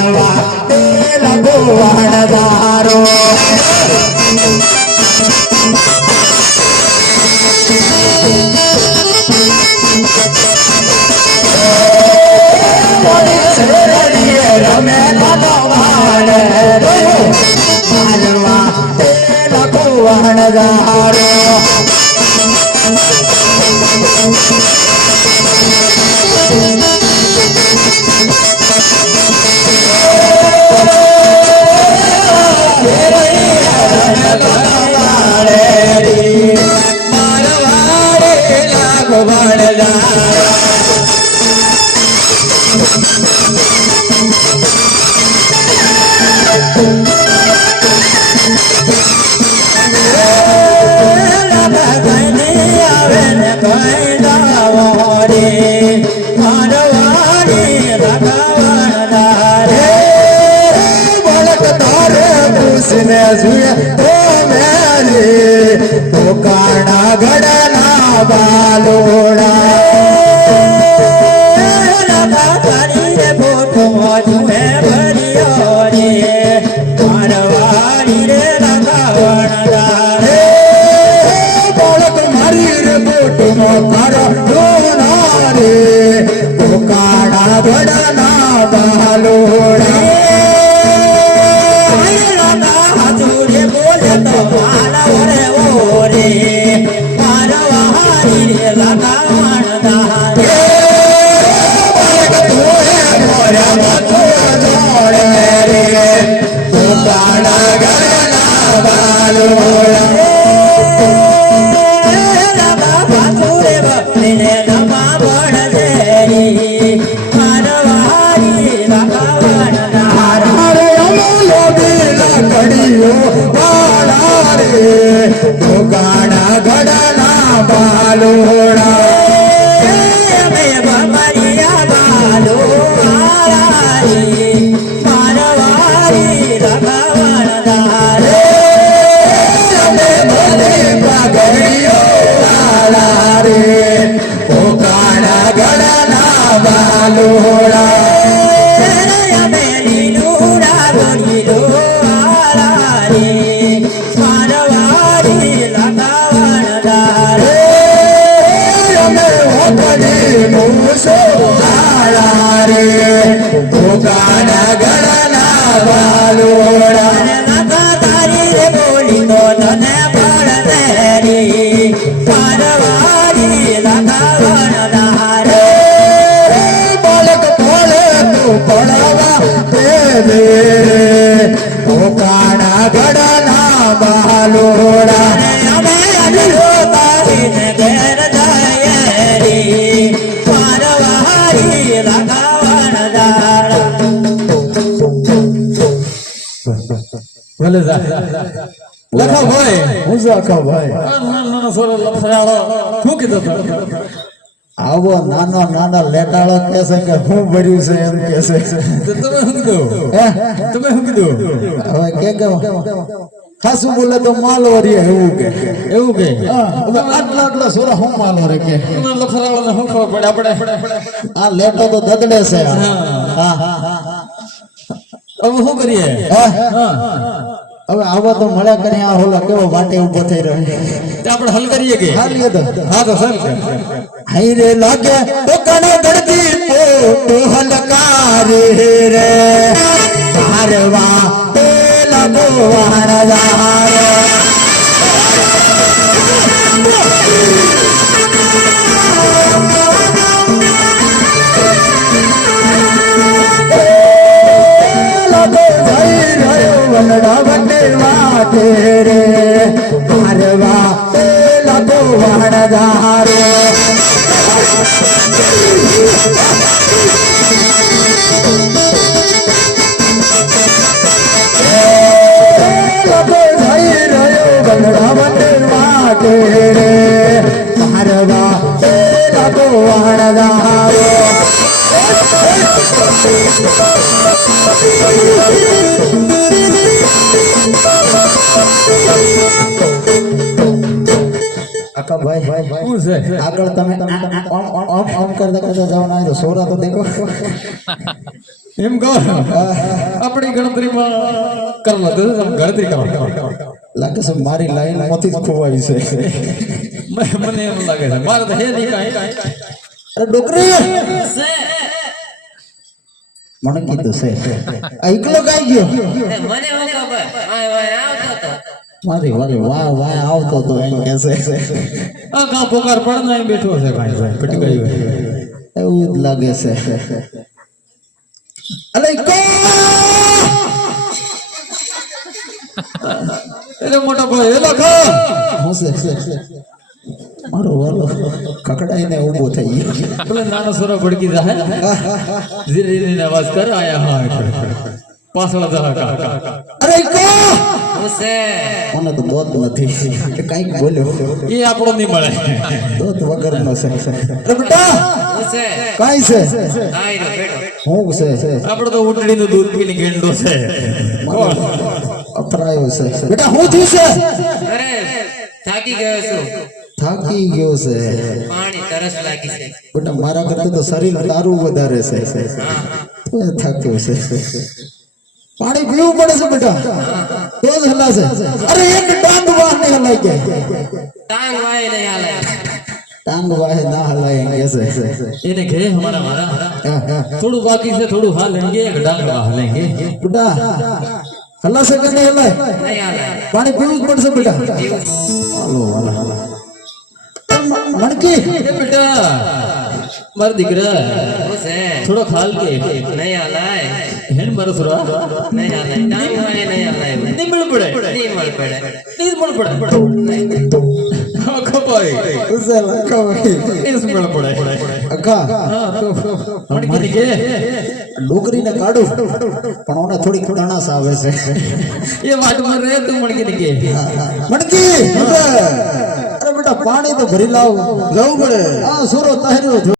મારવા લગો વણદારો રમે ભગવાન મારવા લગો વણદારો કાણા ગળના બાલોડા ફોટો જુએ ભર્યો રે મારવાડી રે લગાવણ રે બોલક મારી રે ફોટો મારો ડોના રે કાણા ગળના બાલોડા લખા ભાઈ હું લખા ભાઈ નાનો સોરો લફરાળો શું કીધું આવો નાનો નાનો લેટાળો કહે છે કે હું ભર્યું છે એમ કહે છે તમે શું કીધું તમે શું કીધું હવે કે ખાસું બોલે તો માલવરી એવું કે આટલા આટલા સોરા હું માલવરી કે લફરાળો ને શું ખબર પડે આપણે આ લેટો તો દદડે છે હા હવે શું કરીએ હવે આવો તો મળ્યા કરી આ હોલા કેવો વાટે ઉભો થઈ રહ્યો તે આપણે હલ કરીએ કે હાલીએ તો હા તો સર હાઈ રે લાગે તો કણે ધરતી પોટો હલકારે રે મારવા તે લાગો વાણદાર વનડા વટે વાટે રે મારવા તે લાગો વાણદાર લાગો જઈ રહ્યો વનડા વટે વાટે રે મારવા તે લાગો વાણદાર લખા ભાઈ શું છે આગળ તમે ઓમ કરતા કરતા જાવ ના તો સોરા તો દેખો એમ કહો આપણી ગણતરીમાં કરવા દો ગણતરી કરો લાગે છે મારી લાઈન માંથી જ ખોવાઈ છે મને એમ લાગે છે મારે તો હે નહીં કાંઈ અરે ડોકરી મને કીધું છે એકલો કાઈ ગયો મને હું ખબર વાય વાય આવતો તો મારી વારી વાહ વાહ આવતો તો એમ કે છે આ કા પોકાર પડના અહીં બેઠો છે કાંઈ પટી ગયું એવું જ લાગે છે અલે કો એટલે મોટા ભાઈ એ લખો હું છે મારો વાલો કકડાઈને ઊભો થઈ ગયો બોલે નાનો સોરો ભડકી જાય ધીરે ધીરે અવાજ કર આયા હા પાછળ દહકા અરે કો ઉસે મને તો દોત નથી કે કાંઈક બોલ્યો એ આપણો નહીં મળે દોત વગરનો છે અરે બેટા ઉસે કાંઈ છે આયરો બેટો હું છે આપણો તો ઉટડીનું દૂધ પીને ગેંડો છે અપરાયો છે બેટા હું થયું છે અરે થાકી ગયો છું થાકી ગયો છે પાણી તરસ લાગી છે બેટા મારા કરતા તો શરીર તારું વધારે છે તો એ થાક્યો છે પાણી પીવું પડે છે બેટા તો જ હલાશે અરે એક ડાંગ વાહ નહીં હલાઈ જાય ટાંગ વાય નહીં હાલે ટાંગ વાહે ના હલાય એમ કે છે એને કહે હમારા મારા થોડું બાકી છે થોડું હાલ લેંગે એક ડાંગ હાલ લેંગે બેટા હલાશે કે નહીં હલાય નહીં હાલે પાણી પીવું જ પડશે બેટા હાલો હાલો હાલો મણકી એ બેટા મારા દીકરા ઉસે થોડો ખાલ કે નહીં હાલાય હેન મારો સુરા નહીં હાલાય ટાંગ વાય નહીં હાલાય નહીં મળ પડે નહીં મળ પડે નહીં મળ પડે આખો ભાઈ ઉસે લખો ભાઈ એ મળ પડે અકા હા તો મણકી કે ડોકરીને કાઢું પણ ઓને થોડી તણાસ આવે છે એ વાટમાં રહે તું મણકી કે મણકી અરે બેટા પાણી તો ભરી લાવ જવું પડે આ સુરો તાહેરો